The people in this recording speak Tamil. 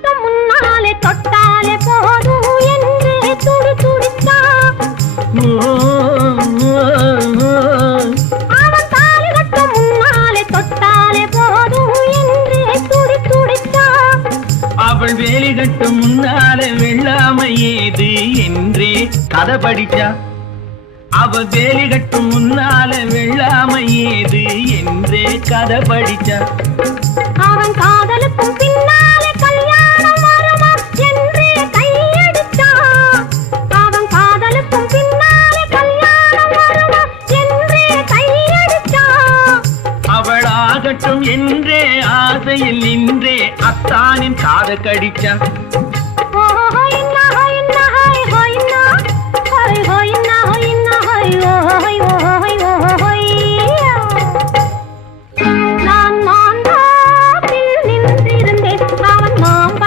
கட்டும் முன்னாலே தொட்டாலே போதும் என்று துடி துடித்தா அவன் தாலி கட்டும் முன்னாலே தொட்டாலே போதும் என்று துடி துடித்தா அவள் வேலி கட்டும் முன்னாலே வெள்ளாமை ஏது என்றே கதை படிச்சா அவ வேலி கட்டும் முன்னால வெள்ளாமை ஏது என்றே கதை படிச்சா அவன் காதலுக்கும் பின்னாலே கல்யாணம் வருமா என்றே கையடிச்சா அவன் காதலுக்கும் பின்னாலே கல்யாணம் வருமா என்றே கையடிச்சா அவளாகட்டும் என்றே ஆசையில் நின்றே அத்தானின் காதை கடிச்சா